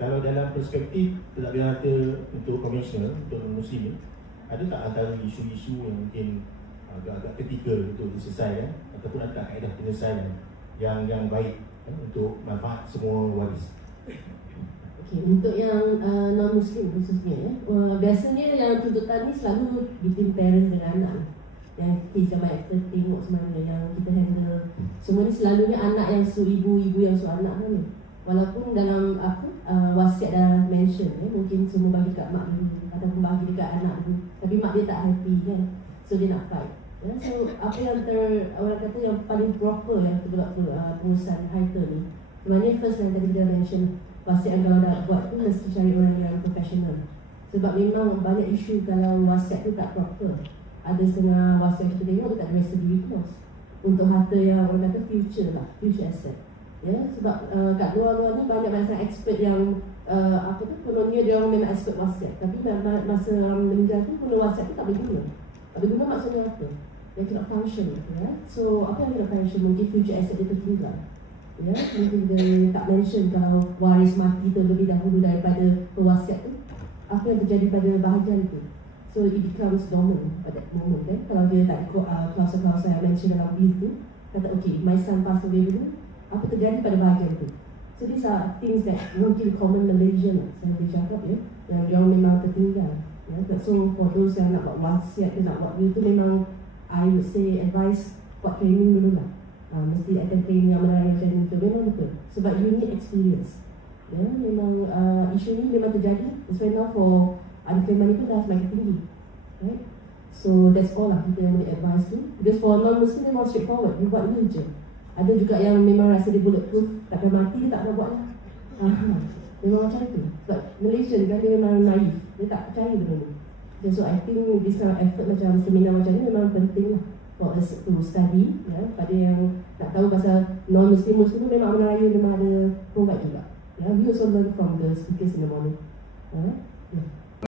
Kalau dalam perspektif pentadbiran harta untuk konvensional, untuk non-Muslim, ada tak antara isu-isu yang mungkin agak-agak kritikal untuk diselesaikan ataupun ada kaedah penyelesaian yang baik untuk manfaat semua waris? Okay, untuk yang non-Muslim khususnya biasanya yang tuntutan ni selalu between parents dengan anak. Yang kes yang banyak kita tengok sebenarnya yang kita handle semua ni selalunya anak yang su ibu, ibu yang su anak kan. Walaupun dalam wasiat dah mention mungkin semua bagi kat mak dulu ataupun bagi dekat anak dulu, tapi mak dia tak happy kan, so dia nak fight. So apa yang orang kata yang paling proper yang kita buat pengurusan harta ni, sebenarnya first yang tadi kita mention, wasiat yang kalau dah buat tu mesti cari orang yang profesional. Sebab memang banyak isu kalau wasiat tu tak proper. Ada setengah wasiat kita tengok tu tak ada residuary clause untuk harta yang orang kata future lah, future asset. Ya, sebab kat luar-luar ni banyak sangat expert yang apa tu, kononnya dia orang memang expert wasiat, tapi masa orang meninggal tu guna wasiat tu tak boleh guna. Tak boleh guna maksudnya apa? Dia tidak function, ya. So apa yang tidak function, mungkin future asset dia tertinggal. Ya, mungkin dia tak mention kalau waris mati tu lebih dahulu daripada pewasiat tu, apa yang terjadi pada bahagian itu. So it becomes dormant at that moment kan. Kalau dia tak ikut klausul-klausul yang mention dalam will tu, kata okay, my son pass away dulu, apa terjadi pada bahagian tu. So these are things that mungkin common Malaysian lah, saya boleh cakap ya, yang dia memang tertinggal. Ya. So for those yang nak buat wasiat, dia nak buat will tu, memang I would say advice buat training dulu lah. Mesti ada training yang menarik macam itu, memang betul. Sebab you need experience. Ya, memang isu ni memang terjadi. That's why now for unclaimed pun dah semakin tinggi. Right? So that's all lah kita yang boleh advise tu. Because for non-Muslim memang straightforward, you buat will je. Ada juga yang memang rasa dia bulletproof, takkan mati dia tak nak buat lah. Memang macam tu. Sebab Malaysian kan dia memang naif, dia tak percaya benda ni. So I think this kind of effort macam seminar macam ni memang penting lah for us to study. Ya, pada yang nak tahu pasal non-Muslim, Muslim memang Amanah Raya memang ada provide juga. Ya, we also learn from the speakers in the morning. Ya.